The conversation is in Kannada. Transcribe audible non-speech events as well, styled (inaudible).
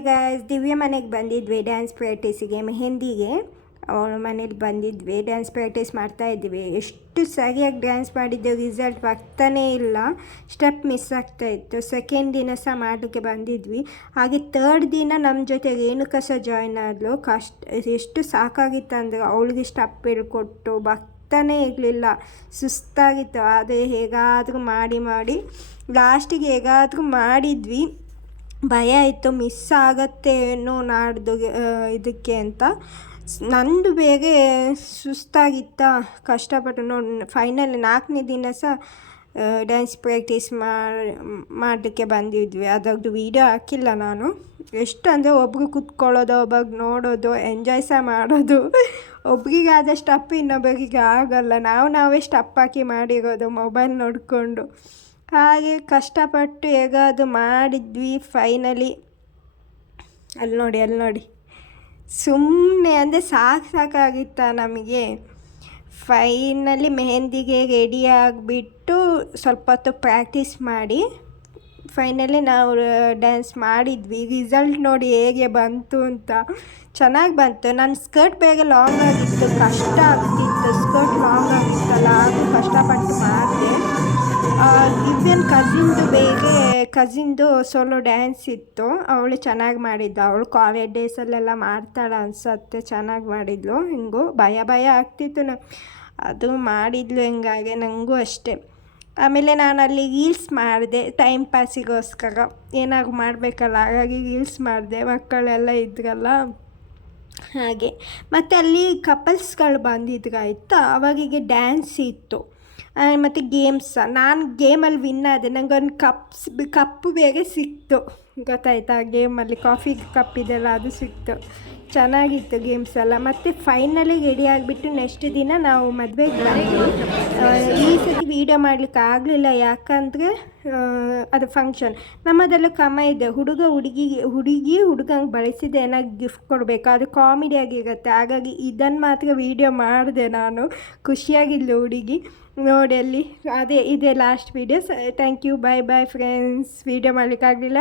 ಗಾಯ್ಸ್ ದಿವ್ಯ ಮನೆಗೆ ಬಂದಿದ್ವಿ ಡ್ಯಾನ್ಸ್ ಪ್ರಾಕ್ಟೀಸಿಗೆ ಮೆಹಂದಿಗೆ. ಅವಳ ಮನೇಲಿ ಬಂದಿದ್ವಿ ಡ್ಯಾನ್ಸ್ ಪ್ರಾಕ್ಟೀಸ್ ಮಾಡ್ತಾ ಇದ್ವಿ. ಎಷ್ಟು ಸರಿಯಾಗಿ ಡ್ಯಾನ್ಸ್ ಮಾಡಿದ್ದೆ ರಿಸಲ್ಟ್ ಬರ್ತಾನೇ ಇಲ್ಲ. ಸ್ಟೆಪ್ ಮಿಸ್ ಆಗ್ತಾ ಇತ್ತು. ಸೆಕೆಂಡ್ ದಿನ ಸಹ ಮಾಡಲಿಕ್ಕೆ ಬಂದಿದ್ವಿ. ಹಾಗೆ ತರ್ಡ್ ದಿನ ನಮ್ಮ ಜೊತೆ ರೇಣುಕ ಸಹ ಜಾಯ್ನ್ ಆದಲು. ಕಷ್ಟ, ಎಷ್ಟು ಸಾಕಾಗಿತ್ತು ಅಂದರೆ ಅವಳಿಗೆ ಸ್ಟೆಪ್ ಹೇಳ್ಕೊಟ್ಟು ಬರ್ತಾನೇ ಇರಲಿಲ್ಲ. ಸುಸ್ತಾಗಿತ್ತು. ಆದರೆ ಹೇಗಾದರೂ ಮಾಡಿ ಮಾಡಿ. ಲಾಸ್ಟಿಗೆ ಹೇಗಾದರೂ ಮಾಡಿದ್ವಿ. ಭಯ ಇತ್ತು ಮಿಸ್ ಆಗತ್ತೆ ಏನೋ ನಾಡ್ದು ಇದಕ್ಕೆ ಅಂತ. ನಂದು ಬೇಗ ಸುಸ್ತಾಗಿತ್ತ, ಕಷ್ಟಪಟ್ಟು ನೋಡಿ ಫೈನಲ್ ನಾಲ್ಕನೇ ದಿನ ಸಹ ಡ್ಯಾನ್ಸ್ ಪ್ರಾಕ್ಟೀಸ್ ಮಾಡಲಿಕ್ಕೆ ಬಂದಿದ್ವಿ. ಅದ್ರದ್ದು ವೀಡಿಯೋ ಹಾಕಿಲ್ಲ ನಾನು. ಎಷ್ಟು ಅಂದರೆ ಒಬ್ರು ಕುತ್ಕೊಳ್ಳೋದು ಒಬ್ಬರು ನೋಡೋದು ಎಂಜಾಯ್ ಸಹ ಮಾಡೋದು. (laughs) ಒಬ್ರಿಗಾದ ಸ್ಟಪ್ ಇನ್ನೊಬ್ಬರಿಗೆ ಆಗಲ್ಲ. ನಾವು ನಾವೇ ಸ್ಟಪ್ ಹಾಕಿ ಮಾಡಿರೋದು ಮೊಬೈಲ್ ನೋಡಿಕೊಂಡು. ಹಾಗೆ ಕಷ್ಟಪಟ್ಟು ಹೇಗಾದ್ರು ಮಾಡಿದ್ವಿ ಫೈನಲಿ ಅಲ್ಲಿ ನೋಡಿ ಅಲ್ಲಿ ನೋಡಿ. ಸುಮ್ಮನೆ ಅಂದರೆ ಸಾಕು ಸಾಕಾಗಿತ್ತ ನಮಗೆ? ಫೈನಲಿ ಮೆಹಂದಿಗೆ ರೆಡಿ ಆಗಿಬಿಟ್ಟು ಸ್ವಲ್ಪ ಹೊತ್ತು ಪ್ರಾಕ್ಟೀಸ್ ಮಾಡಿ ಫೈನಲಿ ನಾವು ಡ್ಯಾನ್ಸ್ ಮಾಡಿದ್ವಿ. ರಿಸಲ್ಟ್ ನೋಡಿ ಹೇಗೆ ಬಂತು ಅಂತ. ಚೆನ್ನಾಗಿ ಬಂತು. ನನ್ನ ಸ್ಕರ್ಟ್ ಬೇಗ ಲಾಂಗ್ ಆಗಿತ್ತು. ಕಷ್ಟ ಆಗ್ತಿತ್ತು. ಸ್ಕರ್ಟ್ ಲಾಂಗ್ ಆಗಿತ್ತಲ್ಲ ಅದು ಕಷ್ಟಪಟ್ಟು ಮಾಡಿದೆ. ದಿವ್ಯನ್ ಕಸಿನ್ದು ಬೇಗೆ ಕಸಿನ್ದು ಸೋಲೋ ಡ್ಯಾನ್ಸ್ ಇತ್ತು. ಅವಳು ಚೆನ್ನಾಗಿ ಮಾಡಿದ್ದ ಅವಳು ಕಾಲೇಜ್ ಡೇಸಲ್ಲೆಲ್ಲ ಮಾಡ್ತಾಳೆ ಅನ್ಸತ್ತೆ. ಚೆನ್ನಾಗಿ ಮಾಡಿದ್ಲು. ಹಿಂಗೂ ಭಯ ಭಯ ಆಗ್ತಿತ್ತು ನಂಗೆ ಅದು ಮಾಡಿದ್ಲು ಹಿಂಗಾಗೆ ನನಗೂ ಅಷ್ಟೇ. ಆಮೇಲೆ ನಾನು ಅಲ್ಲಿ ರೀಲ್ಸ್ ಮಾಡಿದೆ ಟೈಮ್ ಪಾಸಿಗೋಸ್ಕರ ಏನಾದ್ರು ಮಾಡಬೇಕಲ್ಲ, ಹಾಗಾಗಿ ರೀಲ್ಸ್ ಮಾಡಿದೆ. ಮಕ್ಕಳೆಲ್ಲ ಇದ್ರಲ್ಲ. ಹಾಗೆ. ಮತ್ತು ಅಲ್ಲಿ ಕಪಲ್ಸ್ಗಳು ಬಂದಿದ್ರಾಯ್ತಾ? ಅವಾಗಿಗೆ ಡ್ಯಾನ್ಸ್ ಇತ್ತು. ಮತ್ತು ಗೇಮ್ಸ್ ನಾನು ಗೇಮಲ್ಲಿ ವಿನ್ ಆದೆ. ನನಗೊಂದು ಕಪ್ಸ್ ಕಪ್ಪು ಬೇರೆ ಸಿಕ್ತು. ಗೊತ್ತಾಯ್ತಾ? ಗೇಮಲ್ಲಿ ಕಾಫಿ ಕಪ್ ಇದೆಲ್ಲ ಅದು ಸಿಕ್ತು. ಚೆನ್ನಾಗಿತ್ತು ಗೇಮ್ಸ್ ಎಲ್ಲ. ಮತ್ತು ಫೈನಲಿ ರೆಡಿ ಆಗಿಬಿಟ್ಟು ನೆಕ್ಸ್ಟ್ ದಿನ ನಾವು ಮದುವೆಗೆ ಬಂದ್ವಿ ಈ ಸತಿ ವೀಡಿಯೋ ಮಾಡಲಿಕ್ಕೆ ಆಗಲಿಲ್ಲ. ಯಾಕಂದರೆ ಅದು ಫಂಕ್ಷನ್ ನಮ್ಮದೆಲ್ಲ ಕ್ರಮ ಇದೆ. ಹುಡುಗ ಹುಡುಗಿಗೆ ಹುಡುಗಿ ಹುಡುಗಂಗೆ ಬಳಸಿದ ಏನಾಗಿ ಗಿಫ್ಟ್ ಕೊಡಬೇಕು. ಅದು ಕಾಮಿಡಿಯಾಗಿರುತ್ತೆ ಹಾಗಾಗಿ ಇದನ್ನು ಮಾತ್ರ ವೀಡಿಯೋ ಮಾಡಿದೆ ನಾನು. ಖುಷಿಯಾಗಿಲ್ಲ ಹುಡುಗಿ. ನೋಡಿ ಅಲ್ಲಿ. ಅದೇ, ಇದೆ last videos thank you bye bye friends video ಮಾಡಲಿಕ್ಕಾಗಲಿಲ್ಲ